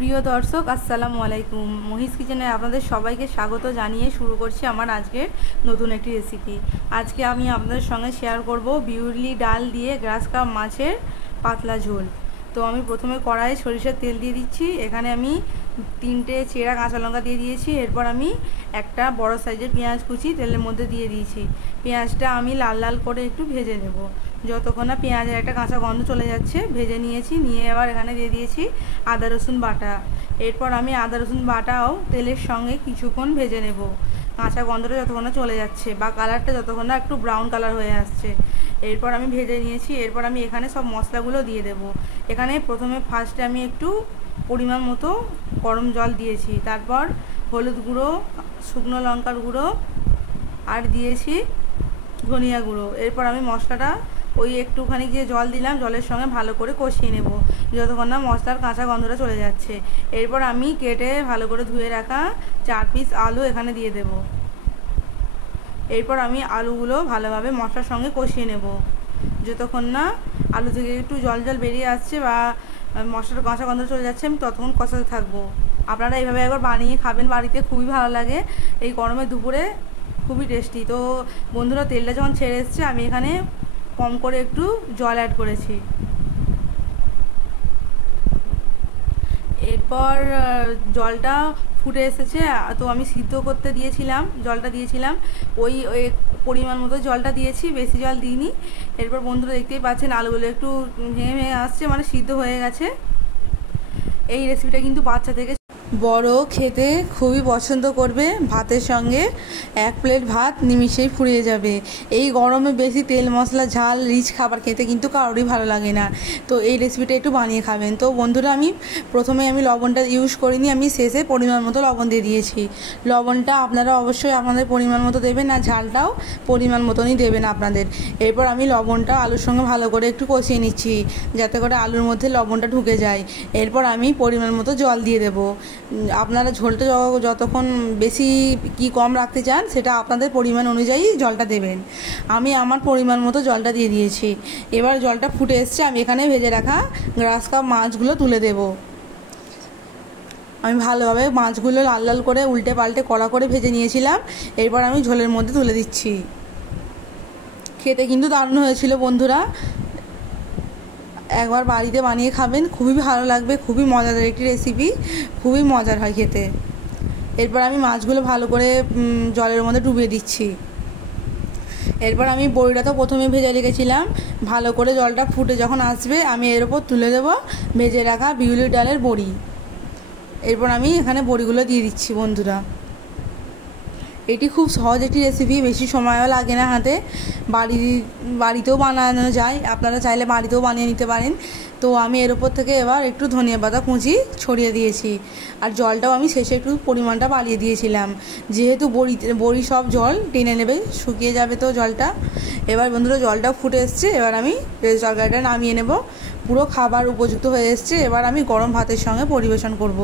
প্রিয় দর্শক আসসালামু আলাইকুম। মহিষ কিচেনে আপনাদের সবাইকে স্বাগত জানিয়ে শুরু করছি আমার আজকের নতুন একটি রেসিপি। আজকে আমি আপনাদের সঙ্গে শেয়ার করব বিউলি ডাল দিয়ে গ্রাস কাপ মাছের পাতলা ঝোল। তো আমি প্রথমে কড়াইয়ে সরিষার তেল দিয়ে দিচ্ছি। এখানে আমি 3টে চেরা কাঁচা লঙ্কা দিয়ে দিয়েছি। এরপর আমি একটা বড় সাইজের পেঁয়াজ কুচি তেলের মধ্যে দিয়ে দিয়েছি। পেঁয়াজটা আমি লাল লাল করে একটু ভেজে নেব। যতক্ষণ না পেঁয়াজের একটা কাঁচা গন্ধ চলে যাচ্ছে ভেজে নিয়েছি। নিয়ে আবার এখানে দিয়ে দিয়েছি আদা রসুন বাটা। এরপর আমি আদা রসুন বাটাও তেলের সঙ্গে কিছুক্ষণ ভেজে নেব, কাঁচা গন্ধটা যতক্ষণ না চলে যাচ্ছে বা কালারটা যতক্ষণ না একটু ব্রাউন কালার হয়ে আসছে। এরপর আমি ভেজে নিয়েছি। এরপর আমি এখানে সব মশলাগুলো দিয়ে দেব। এখানে প্রথমে ফার্স্টে আমি একটু পরিমাণ মতো গরম জল দিয়েছি, তারপর হলুদ গুঁড়ো, শুকনো লঙ্কার গুঁড়ো আর দিয়েছি ধনিয়া গুঁড়ো। এরপর আমি মশলাটা ওই একটুখানি যে জল দিলাম জলের সঙ্গে ভালো করে কষিয়ে নেব যতক্ষণ না মশলার কাঁচা গন্ধটা চলে যাচ্ছে। এরপর আমি কেটে ভালো করে ধুয়ে রাখা 4 পিস আলু এখানে দিয়ে দেব। এরপর আমি আলুগুলো ভালোভাবে মশলার সঙ্গে কষিয়ে নেব যতক্ষণ না আলু থেকে একটু জল জল বেরিয়ে আসছে বা মশলার কাঁচা গন্ধ চলে যাচ্ছে। আমি ততক্ষণ কষাতে থাকবো। আপনারা এইভাবে একবার বানিয়ে খাবেন, বাড়িতে খুবই ভালো লাগে। এই গরমে দুপুরে খুবই টেস্টি। তো বন্ধুরা, তেলটা যখন ছেড়ে এসছে আমি এখানে কম করে একটু জল অ্যাড করেছি। এরপর জলটা ফুটে এসেছে, তো আমি সিদ্ধ করতে দিয়েছিলাম, জলটা দিয়েছিলাম ওই পরিমাণ মতো জলটা দিয়েছি, বেশি জল দিইনি। এরপর বন্ধুরা দেখতেই পাচ্ছেন আলুগুলো একটু ভেঙে ভেঙে আসছে, মানে সিদ্ধ হয়ে গেছে। এই রেসিপিটা কিন্তু বাচ্চা থেকে বড় খেতে খুবই পছন্দ করবে। ভাতের সঙ্গে 1 প্লেট ভাত নিমিষেই ফুরিয়ে যাবে। এই গরমে বেশি তেল মশলা ঝাল রিচ খাবার খেতে কিন্তু কারোরই ভালো লাগে না। তো এই রেসিপিটা একটু বানিয়ে খাবেন। তো বন্ধুরা, আমি প্রথমে লবণটা ইউজ করিনি, আমি শেষে পরিমাণ মতো লবণ দিয়ে দিয়েছি। লবণটা আপনারা অবশ্যই আপনাদের পরিমাণ মতো দেবেন, আর ঝালটাও পরিমাণ মতনই দেবেন আপনাদের। এরপর আমি লবণটা আলুর সঙ্গে ভালো করে একটু কষিয়ে নিচ্ছি যাতে করে আলুর মধ্যে লবণটা ঢুকে যায়। এরপর আমি পরিমাণ মতো জল দিয়ে দেবো। আপনারা ঝোলটা যতক্ষণ বেশি কি কম রাখতে চান সেটা আপনাদের পরিমাণ অনুযায়ী জলটা দেবেন। আমি আমার পরিমাণ মতো জলটা দিয়ে দিয়েছি। এবার জলটা ফুটে এসছে, আমি এখানে ভেজে রাখা গ্রাস কাপ মাছগুলো তুলে দেব। আমি ভালোভাবে মাছগুলো লাল লাল করে উল্টে পাল্টে কড়া করে ভেজে নিয়েছিলাম। এরপর আমি ঝোলের মধ্যে তুলে দিচ্ছি। খেতে কিন্তু দারুণ হয়েছিল বন্ধুরা, একবার বাড়িতে বানিয়ে খাবেন, খুবই ভালো লাগবে। খুবই মজাদার একটি রেসিপি, খুবই মজার হয় খেতে। এরপর আমি মাছগুলো ভালো করে জলের মধ্যে ডুবিয়ে দিচ্ছি। এরপর আমি বড়িটা তো প্রথমে ভেজে রেখেছিলাম, ভালো করে জলটা ফুটে যখন আসবে আমি এর ওপর তুলে দেবো ভেজে রাখা বিউলি ডালের বড়ি। এরপর আমি এখানে বড়িগুলো দিয়ে দিচ্ছি বন্ধুরা। এটি খুব সহজ একটি রেসিপি, বেশি সময়ও লাগে না হাতে, বাড়িতেও বানানো যায়। আপনারা চাইলে বাড়িতেও বানিয়ে নিতে পারেন। তো আমি এর উপর থেকে এবার একটু ধনিয়া পাতা কুচি ছড়িয়ে দিয়েছি। আর জলটাও আমি শেষে একটু পরিমাণটা বাড়িয়ে দিয়েছিলাম, যেহেতু বড়ি সব জল টেনে নেবে, শুকিয়ে যাবে তো জলটা। এবার বন্ধুরা জলটাও ফুটে এসছে, এবার আমি তরকারিটা নামিয়ে নেব। পুরো খাবার উপযুক্ত হয়ে এসছে। এবার আমি গরম ভাতের সঙ্গে পরিবেশন করব।